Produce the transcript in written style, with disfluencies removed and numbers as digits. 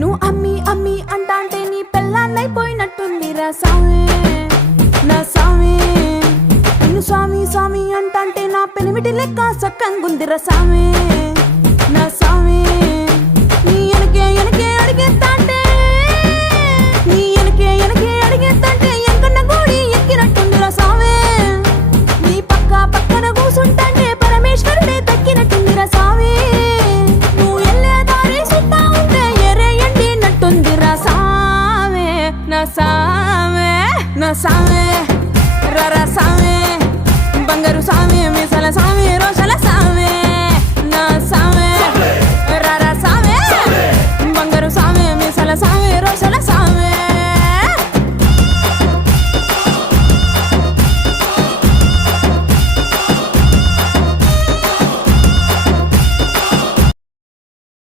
నువ్వు అమ్మి అమ్మి అంటాంటే నీ పెళ్ళాన్నైపోయినట్టుందిరా సామి నా సామి. నిన్ను స్వామి స్వామి అంటాంటే నా పెనిమిటి లెక్క సక్కంగుందిరా సామి నా సామి. నీ ఎనకే ఎనకే అడిగేస్తాంటే నీ ఎనకే ఎనకే అడిగేస్తాంటే ఎంకన్న గోడి ఎక్కినట్టుందిరా సామి. నీ పక్క పక్కన కూసుంటాంటే పరమేశ్వరుడే దక్కినట్టుందిరా సామి. నువ్వు ఎల్లే దారి సుత్తా ఉంటే ఎరే ఎండినట్టుందిరా సామి నా సామి నా సామి.